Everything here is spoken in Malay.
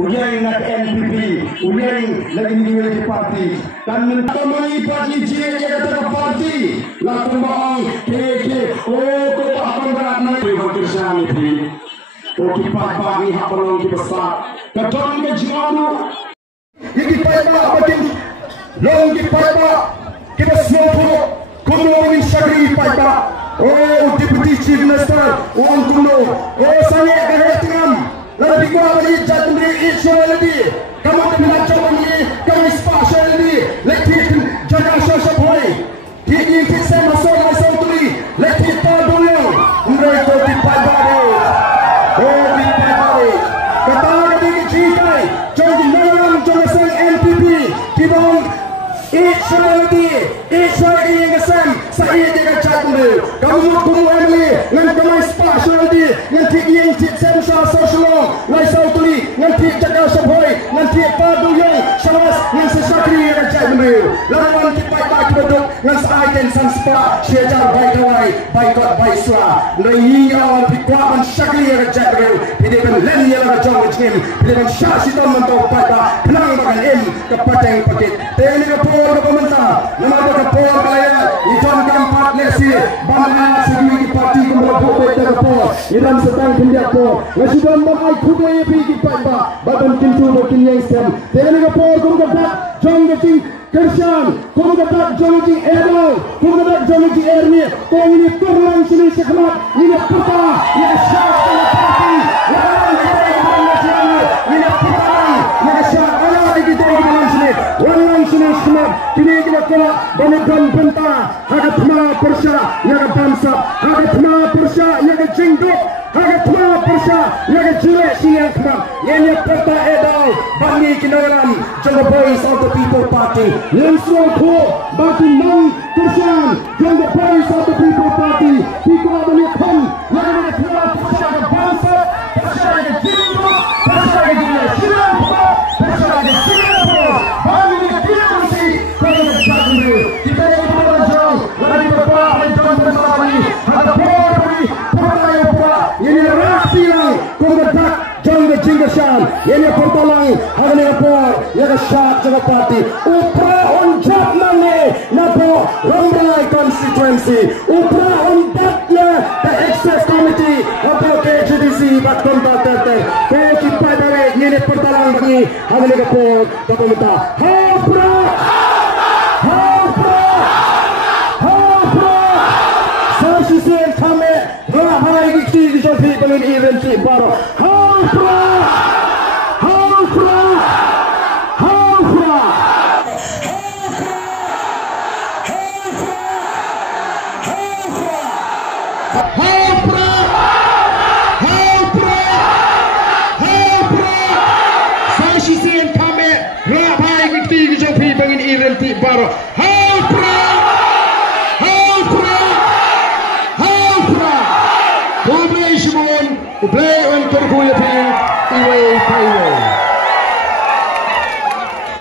Ujian nak NPP, ujian lagi di parti. Dan mentamai parti J kata parti. Laku bang KK, oh kau apa berat nak? Berfikir sana ni. Oh kita bagi hak orang kita besar. Kadang kita jiamu. Yang kita buat betul. Long kita buat kita semua kuno Syakri pada. Oh Deputy Chief Minister, orang kuno. Oh saya kehatingan. Lebih kurang lagi jatuh dari Israeli. Kamu tidak coba ni, kamu spasial ni. Letih jaga sosial boy. Ini kita masuk masuk tuli. Letih tabuyo. Mereka dipadai. Oh dipadai. Kata lagi cikai. Jangan malam jangan sang NPP. Kita Israeli yang kesan. Saya jaga jatuh. Kamu kumpul ni. Dengan spasial ni. Nanti yang sensor sosial. Laisau tuli nanti jaga seboy nanti padu yang salas yang sesakri yang jatuh lawan kita bagi beduk yang seajen sanspa syejar baik kawai baik kot baik sela lagi lawan pikuan sakri yang jatuh pilih kan len yang rajang jim pilih kan syasi tom mentok pada penang bagan im kepada yang pakit tni kapol pemerintah nama kapol kaya ikan kampat lesi bangga segi parti kemudian bukit kapol iram sedang kendiak po ngasih makai kudai pergi pada badan pintu makin yang sem. Tengah Singapura kau dapat jong jing Kersian, kau dapat jong jing Errol, kau dapat jong jing Erni. Kau ini turun sini sekemat, ini puta, ini syak, ini parti, ini puta, ini syak. Ayo kita dalam sini, orang sini sekemat. Kini kita kena banikan benta, agak ma persya, agak bangsa, agak ma persya, agak jingduk. Agak tua persa, yang jelek siang kemar, yang kota edal, bagi kinaran, jangan voice of the people party, yang suatu bagi mang kerjaan, jangan voice of the people party, kita menekan, yang ada tua persa yang bangsa, persa yang jiwa, persa yang jiwa, siang kemar, persa yang jiwa, bagi kinaran si, kalau berjaya, kita yang berjaya, lagi berbuat, menjadi bersama, ada polri, ini rapi lang kumbatak jangga jinggasan ini pertolongan hari rapor yang syak jaga parti upra onjak mane napo Rambai constituency upra ondatnya the access committee atau KJDC bakal tertentu kita dari ini pertolongan bagi hari rapor pemerintah upra sosial kami hari ini kita pilih event baru. Haupra. Sosial kami hari ini kita pilih event baru. Play untuk kuya